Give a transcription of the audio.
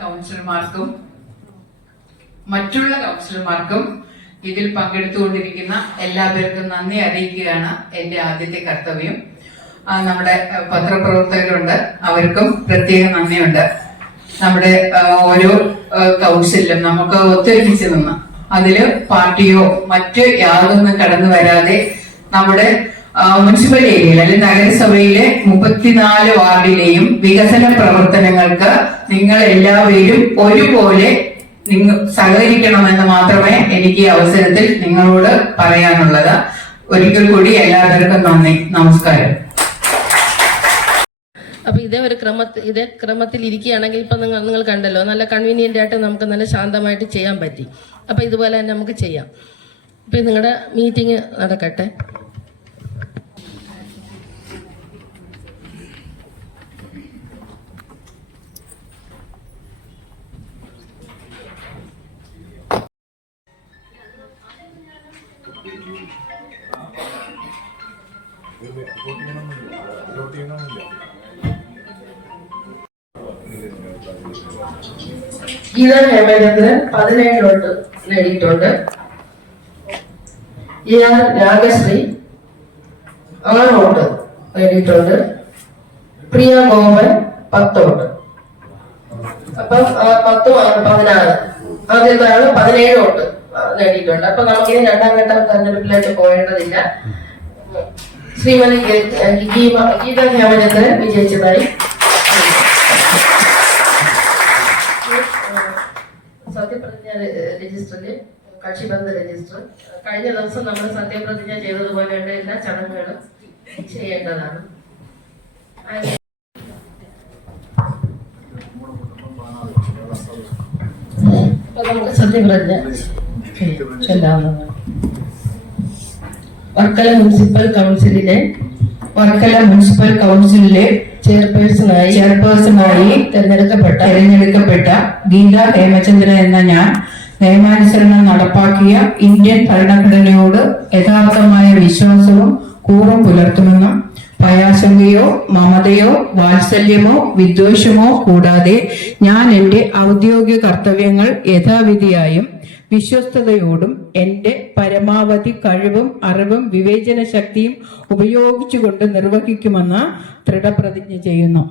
കൗൺസിലർമാർക്കും മറ്റുള്ള കൗൺസിലർമാർക്കും ഇതിൽ പങ്കെടുത്തുകൊണ്ടിരിക്കുന്ന എല്ലാവർക്കും നന്ദി അറിയിക്കുകയാണ് എന്റെ ആദ്യത്തെ കർത്തവ്യം. നമ്മുടെ പത്രപ്രവർത്തകരുണ്ട്, അവർക്കും പ്രത്യേക നന്ദിയുണ്ട്. നമ്മുടെ ഓരോ കൗൺസിലും നമുക്ക് ഒത്തൊരുമിച്ച് നിന്ന് അതില് പാർട്ടിയോ മറ്റ് യാതൊന്നും കടന്നു വരാതെ നമ്മുടെ മുനിസിപ്പൽ ഏരിയയിൽ അല്ലെങ്കിൽ നഗരസഭയിലെ 34 വാർഡിലെയും വികസന പ്രവർത്തനങ്ങൾക്ക് നിങ്ങൾ എല്ലാവരും ഒരുപോലെ സഹകരിക്കണമെന്ന് മാത്രമേ എനിക്ക് ഈ അവസരത്തിൽ നിങ്ങളോട് പറയാനുള്ളത്. ഒരിക്കൽ കൂടി എല്ലാവർക്കും നന്ദി, നമസ്കാരം. അപ്പൊ ഇതേ ക്രമത്തിൽ ഇരിക്കുകയാണെങ്കിൽ ഇപ്പൊ നിങ്ങൾ കണ്ടല്ലോ, നല്ല കൺവീനിയന്റ് ആയിട്ട് നമുക്ക് നല്ല ശാന്തമായിട്ട് ചെയ്യാൻ പറ്റി. അപ്പൊ ഇതുപോലെ തന്നെ നമുക്ക് ചെയ്യാം. ഇപ്പൊ നിങ്ങളുടെ മീറ്റിംഗ് നടക്കട്ടെ. ഗീത ഹേമചന്ദ്രൻ 17 വോട്ട് നേടിയിട്ടുണ്ട്. രാഗശ്രീ 6 വോട്ട് നേടിയിട്ടുണ്ട്. പ്രിയ ഗോപൻ 10 വോട്ട്. അപ്പം 10 16 ആദ്യത്തെ ആള് 17 വോട്ട് നേടിയിട്ടുണ്ട്. അപ്പൊ നമുക്കിനി രണ്ടാം ഘട്ട തെരഞ്ഞെടുപ്പിലേക്ക് പോകേണ്ടതില്ല. ശ്രീമതി ഗീത ഹേമചന്ദ്രൻ വിജയിച്ചതായി സത്യപ്രതിജ്ഞ രജിസ്റ്ററിൽ കക്ഷിബന്ധ രജിസ്റ്റർ കഴിഞ്ഞ ദിവസം നമ്മൾ സത്യപ്രതിജ്ഞ ചെയ്തതുപോലെയുള്ള എല്ലാ ചടങ്ങുകളും ചെയ്യേണ്ടതാണ്. നമുക്ക് സത്യപ്രതിജ്ഞ ചൊല്ലാവുന്നതാണ്. വർക്കല മുനിസിപ്പൽ കൗൺസിലിലെ ചെയർപേഴ്സണായി തെരഞ്ഞെടുക്കപ്പെട്ട ഗീത ഹേമചന്ദ്രൻ എന്ന ഞാൻ നിയമാനുസരണം നടപ്പാക്കിയ ഇന്ത്യൻ ഭരണഘടനയോട് യഥാർത്ഥമായ വിശ്വാസവും കൂറും പുലർത്തുമെന്നും ഭയാശങ്കയോ മമതയോ വാത്സല്യമോ വിദ്വേഷമോ കൂടാതെ ഞാൻ എന്റെ ഔദ്യോഗിക കർത്തവ്യങ്ങൾ യഥാവിധിയായും വിശ്വസ്തയോടും എന്റെ പരമാവധി കഴിവും അറിവും വിവേചന ശക്തിയും ഉപയോഗിച്ചുകൊണ്ട് നിർവഹിക്കുമെന്ന് ദൃഢപ്രതിജ്ഞ ചെയ്യുന്നു.